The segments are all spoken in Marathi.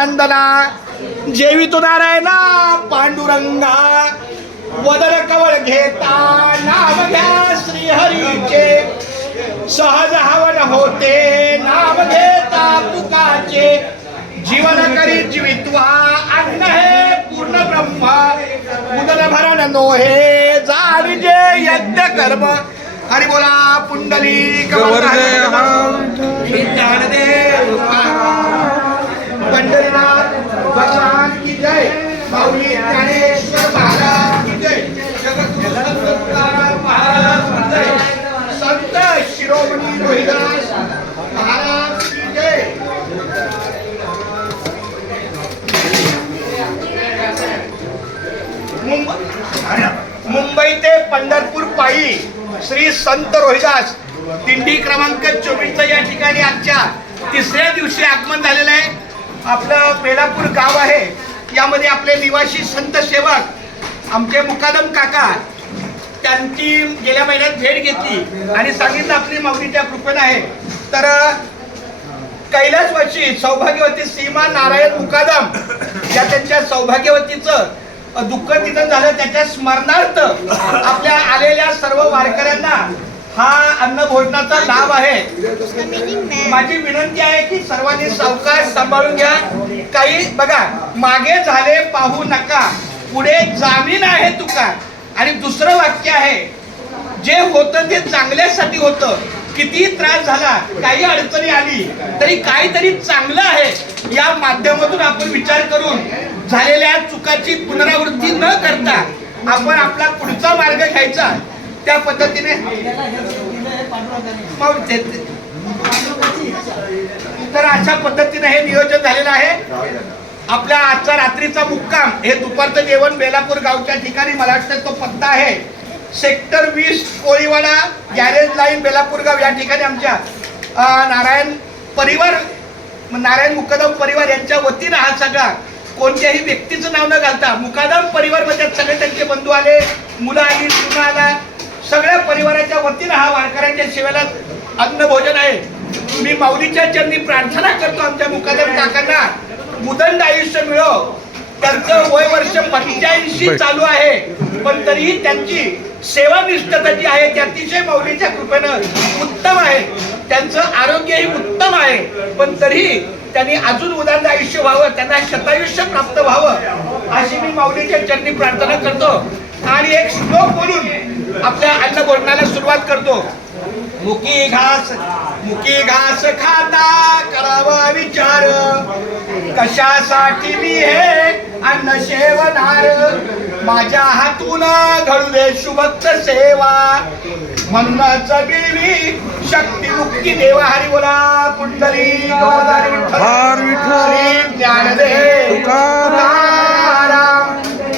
नंदना जेवितो नारायणा पांडुरंगा वदन कवळ घेता नाम घ्या श्रीहरीचे सहज हवन होते नाम घेता तुकाचे जीवन करी जीवित्वा अन्न हे पूर्ण ब्रह्म उदर भरण नोहे जाणजे यज्ञ कर्म हरि बोला पुंडली पंढरीनाथ भगवान की जय माऊली ज्ञानेश्वर महाराज की जय जगद्गुरु संत तुकाराम महाराज की जय संत शिरोमणी रोहिदास महाराज की जय मुंबई ते पंढरपूर पायी श्री संत रोहिदास दिंडी क्रमांक 24 या ठिकाणी आजच्या तिसऱ्या दिवशी आगमन झालेलं आहे. आपलं बेलापूर गाव आहे. यामध्ये आपले निवासी संत सेवक आमचे मुकादम काका त्यांची गेल्या महिन्यात भेट घेतली आणि सांगितलं आपली माऊलीच्या कृपेने आहे. तर कैलासवासी सौभाग्यवती सीमा नारायण मुकादम या त्यांच्या सौभाग्यवतीचं दुःख निधन झालं त्याच्या स्मरणार्थ आपल्या आलेल्या सर्व वारकऱ्यांना हा अन्न भोजनाचा लाभ आहे. माझी विनंती आहे की सर्वांनी सावकाश सांभाळून घ्या. काही बघा मागे झाले पाहू नका पुढे जामीन आहे तुका. आणि दुसरं वाक्य आहे जे होतं ते चांगल्यासाठी होतं. किती त्रास झाला काही अडचणी आली तरी काहीतरी चांगलं आहे या माध्यमातून आपण विचार करून झालेल्या चुकाची पुनरावृत्ती न करता आपण आपला पुढचा मार्ग घ्यायचा. त्या पद्धतीने तर अशा पद्धतीने हे नियोजन झालेलं आहे. आपल्या आजचा रात्रीचा मुक्काम हे दुपारचं जेवण बेलापूर गावच्या ठिकाणी मला वाटतं तो पत्ता आहे sector 20 Koliwada garage line Belapur गाव या ठिकाणी आमच्या नारायण मुकादम परिवार यांच्या वतीनं हा सगळा कोणत्याही व्यक्तीचं नाव न घालता मुकादम परिवार मध्ये सगळे त्यांचे बंधू आले मुलं आली सुना आला सगळ्या परिवाराच्या वतीनं हा वारकऱ्यांच्या सेवेला अन्न भोजन आहे. मी माऊलीच्या चरणी प्रार्थना करतो आमच्या मुकादम काकांना मुदंड आयुष्य मिळो. त्यांचं वय वर्ष 85 चालू आहे पण तरीही त्यांची सेवानिष्ठता जी आहे ती अतिशय माऊलीच्या कृपेनं उत्तम आहे. त्यांचं आरोग्यही उत्तम आहे पण तरीही त्यांनी अजून उदांड आयुष्य व्हावं त्यांना शतायुष्य प्राप्त व्हावं अशी मी माऊलीच्या चरणी प्रार्थना करतो. आणि एक श्लोक बोलून आपल्या अन्न भोजनाला सुरुवात करतो. मुकी घास खाता करावा विचार कशासाठी मी हे अन्न सेवनार माझ्या हातून घडू दे शुभक्त सेवा म्हणूनच बिळवी शक्ती मुक्ती देवा हरी बोला पुंडली श्री ज्ञानदेव तुकाराम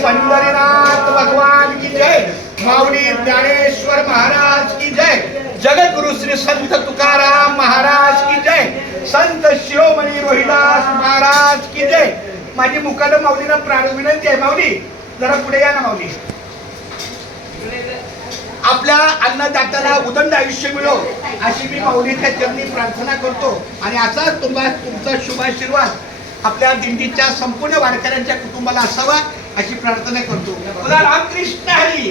पंढरीनाथ भगवान की जय माऊली ज्ञानेश्वर महाराज की जय जगद्गुरु श्री संत तुकाराम महाराज की जय संत शिरोमणी रोहिदास महाराज की जय. माझी मुकादम माऊलीला विनंती आहे माऊली जरा पुढे या ना माऊली. आपल्या अन्नदात्याला उदंड आयुष्य मिळो अशी मी माऊलीच्या चरणी प्रार्थना करतो. आणि असा तुमचा शुभाशीर्वाद आपल्या दिंडीच्या संपूर्ण वारकऱ्यांच्या कुटुंबाला असावा अशी प्रार्थना करतो. रामकृष्ण हरी.